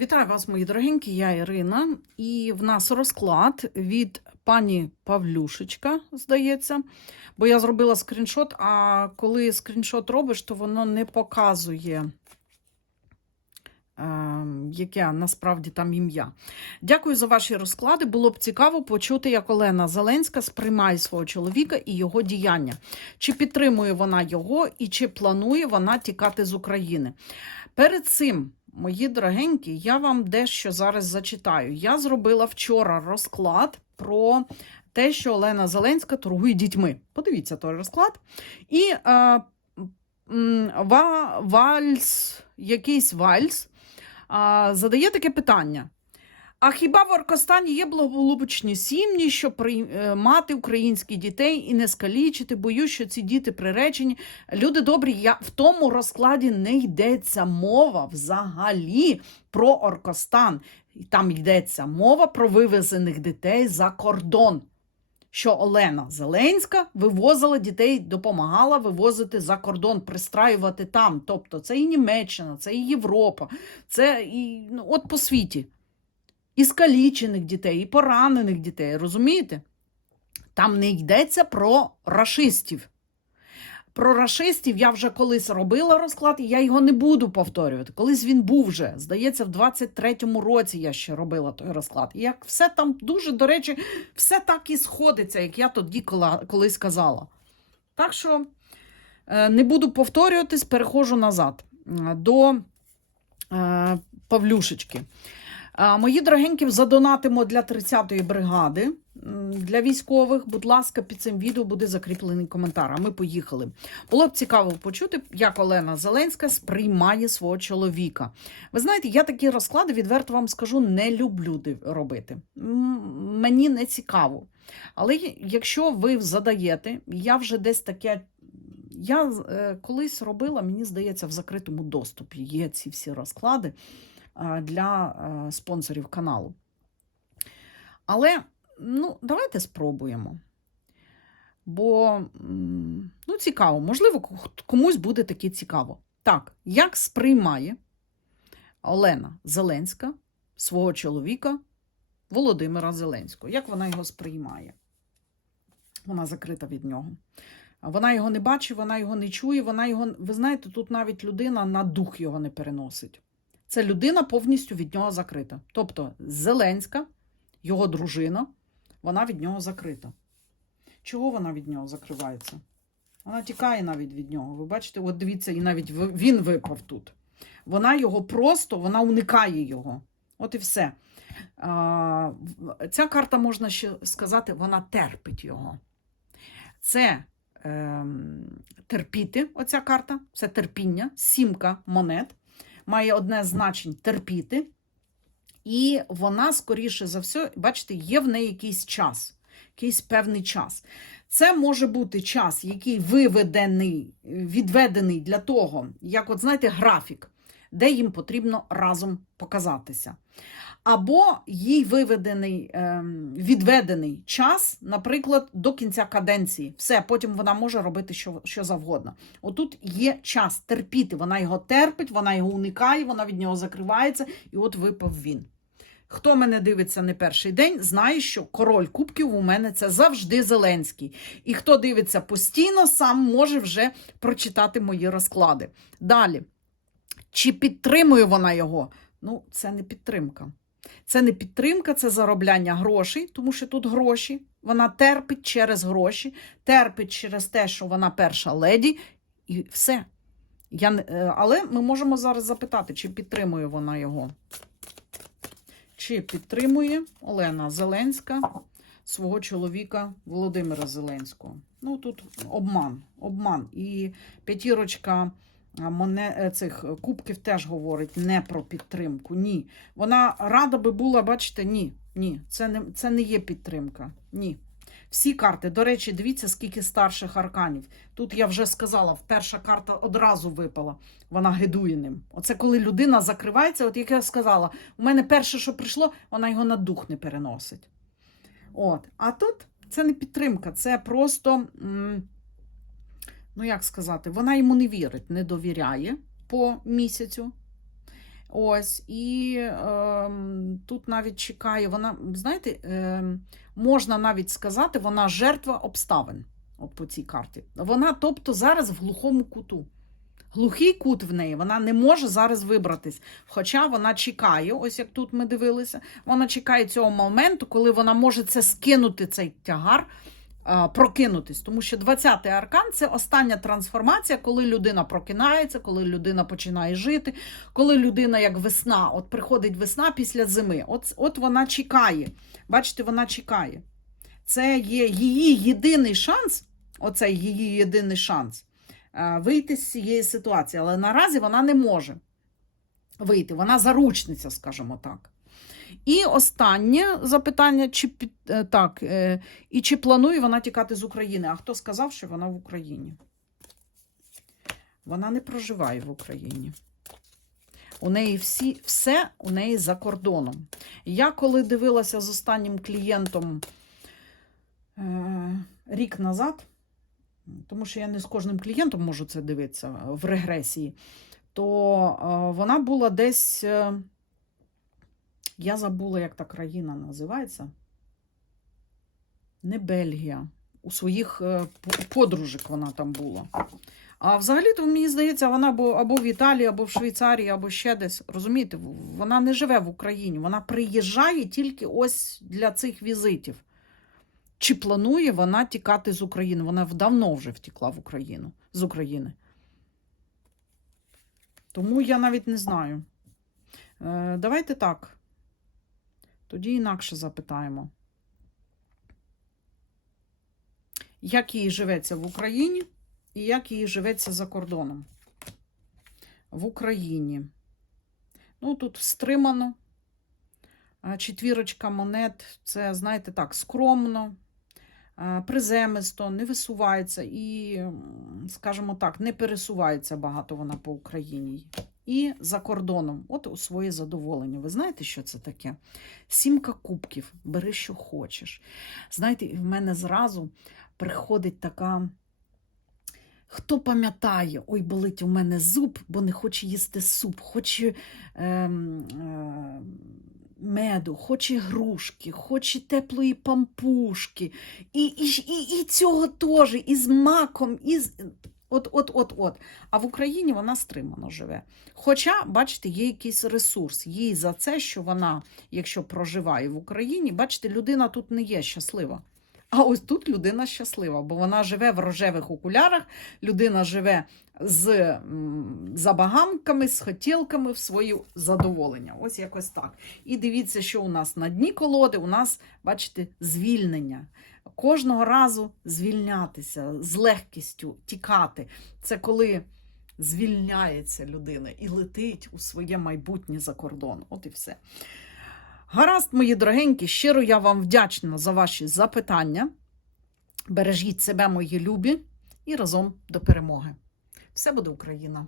Вітаю вас, мої дорогенькі, я Ірина, і в нас розклад від пані Павлюшечка, здається. Бо я зробила скріншот, а коли скріншот робиш, то воно не показує, е, яке насправді там ім'я. Дякую за ваші розклади. Було б цікаво почути, як Олена Зеленська сприймає свого чоловіка і його діяння. Чи підтримує вона його, і чи планує вона тікати з України. Перед цим. Мої дорогенькі, я вам дещо зараз зачитаю. Я зробила вчора розклад про те, що Олена Зеленська торгує дітьми. Подивіться той розклад. І е, ва, вальс, якийсь вальс е, задає таке питання. А хіба в Оркостані є благополучні сім'ї, щоб приймати українських дітей і не скалічити? Боюсь, що ці діти приречені. Люди добрі, я в тому розкладі не йдеться мова взагалі про Оркостан. Там йдеться мова про вивезених дітей за кордон. Що Олена Зеленська вивозила дітей, допомагала вивозити за кордон, пристраювати там. Тобто це і Німеччина, це і Європа, це і ну, от по світі і скалічених дітей, і поранених дітей. Розумієте? Там не йдеться про рашистів. Про рашистів я вже колись робила розклад, і я його не буду повторювати. Колись він був вже. Здається, в 23-му році я ще робила той розклад. І як все там дуже, до речі, все так і сходиться, як я тоді колись казала. Так що е, не буду повторюватись, переходжу назад до е, Павлюшечки. Мої дорогенькі, задонатимо для 30-ї бригади для військових. Будь ласка, під цим відео буде закріплений коментар. А ми поїхали. Було б цікаво почути, як Олена Зеленська сприймає свого чоловіка. Ви знаєте, я такі розклади, відверто вам скажу, не люблю робити. Мені не цікаво. Але якщо ви задаєте, я вже десь таке. Я е, колись робила, мені здається, в закритому доступі є ці всі розклади для е, спонсорів каналу. Але ну, давайте спробуємо. Бо ну, цікаво, можливо, комусь буде таке цікаво. Так, як сприймає Олена Зеленська свого чоловіка Володимира Зеленського? Як вона його сприймає? Вона закрита від нього. Вона його не бачить, вона його не чує, вона його. Ви знаєте, тут навіть людина на дух його не переносить. Це людина повністю від нього закрита. Тобто Зеленська, його дружина, вона від нього закрита. Чого вона від нього закривається? Вона тікає навіть від нього. Ви бачите, от дивіться, і навіть він випав тут. Вона його просто, вона уникає його. От і все. Ця карта, можна ще сказати, вона терпить його. Це ем, терпіти, оця карта, це терпіння, сімка монет має одне значення терпіти, і вона, скоріше за все, бачите, є в неї якийсь час, якийсь певний час. Це може бути час, який виведений, відведений для того, як, от знаєте, графік, де їм потрібно разом показатися. Або їй виведений, ем, відведений час, наприклад, до кінця каденції. Все, потім вона може робити що, що завгодно. Отут є час терпіти. Вона його терпить, вона його уникає, вона від нього закривається, і от випав він. Хто мене дивиться не перший день, знає, що король кубків у мене це завжди Зеленський. І хто дивиться постійно, сам може вже прочитати мої розклади. Далі. Чи підтримує вона його? Ну, це не підтримка. Це не підтримка, це заробляння грошей, тому що тут гроші. Вона терпить через гроші, терпить через те, що вона перша леді, і все. Я, е, але ми можемо зараз запитати, чи підтримує вона його. Чи підтримує Олена Зеленська свого чоловіка Володимира Зеленського? Ну тут обман, обман. І п'ятірочка моне, е, цих кубків теж говорить не про підтримку. Ні. Вона рада би була, бачите, ні, ні, це не, це не є підтримка. Ні. Всі карти, до речі, дивіться, скільки старших арканів. Тут я вже сказала, перша карта одразу випала, вона гидує ним. Оце коли людина закривається, от як я сказала, у мене перше, що прийшло, вона його на дух не переносить. От. А тут це не підтримка, це просто, м, ну як сказати, вона йому не вірить, не довіряє по місяцю. Ось, і ем, тут навіть чекає, вона, знаєте, ем, можна навіть сказати, вона жертва обставин от по цій карті. Вона, тобто, зараз в глухому куту. Глухий кут в неї, вона не може зараз вибратись. Хоча вона чекає, ось як тут ми дивилися, вона чекає цього моменту, коли вона може це скинути, цей тягар, прокинутись. Тому що 20-й аркан це остання трансформація, коли людина прокинається, коли людина починає жити, коли людина, як весна, от приходить весна після зими. От, от вона чекає. Бачите, вона чекає. Це є її єдиний шанс, оцей її єдиний шанс е, вийти з цієї ситуації. Але наразі вона не може вийти. Вона заручниця, скажімо так. І останнє запитання: чи е, так, е, і чи планує вона тікати з України? А хто сказав, що вона в Україні? Вона не проживає в Україні. У неї всі, все у неї за кордоном. Я коли дивилася з останнім клієнтом е, рік назад, тому що я не з кожним клієнтом можу це дивитися в регресії, то е, вона була десь. Е, я забула, як та країна називається. Не Бельгія. У своїх е, подружок вона там була. А взагалі-то, мені здається, вона або, в Італії, або в Швейцарії, або ще десь. Розумієте, вона не живе в Україні. Вона приїжджає тільки ось для цих візитів. Чи планує вона тікати з України? Вона давно вже втекла в Україну з України. Тому я навіть не знаю. Е, давайте так. Тоді інакше запитаємо. Як їй живеться в Україні і як їй живеться за кордоном? В Україні. Ну, тут стримано. Четвірочка монет це, знаєте, так, скромно, приземисто, не висувається і, скажімо так, не пересувається багато вона по Україні. І за кордоном, от у своє задоволення. Ви знаєте, що це таке? Сімка кубків, бери, що хочеш. Знаєте, і в мене зразу приходить така. Хто пам'ятає, ой, болить у мене зуб, бо не хоче їсти суп, хоче ем, е, меду, хоче грушки, хоче теплої пампушки, і, і, і, і цього теж, і з маком, і з. От, от, от, от. А в Україні вона стримано живе. Хоча, бачите, є якийсь ресурс. Їй за це, що вона, якщо проживає в Україні, бачите, людина тут не є щаслива. А ось тут людина щаслива, бо вона живе в рожевих окулярах, людина живе з забаганками, з хотілками в своє задоволення. Ось якось так. І дивіться, що у нас на дні колоди, у нас, бачите, звільнення. Кожного разу звільнятися з легкістю, тікати. Це коли звільняється людина і летить у своє майбутнє за кордон. От і все. Гаразд, мої дорогенькі, щиро я вам вдячна за ваші запитання. Бережіть себе, мої любі, і разом до перемоги. Все буде Україна!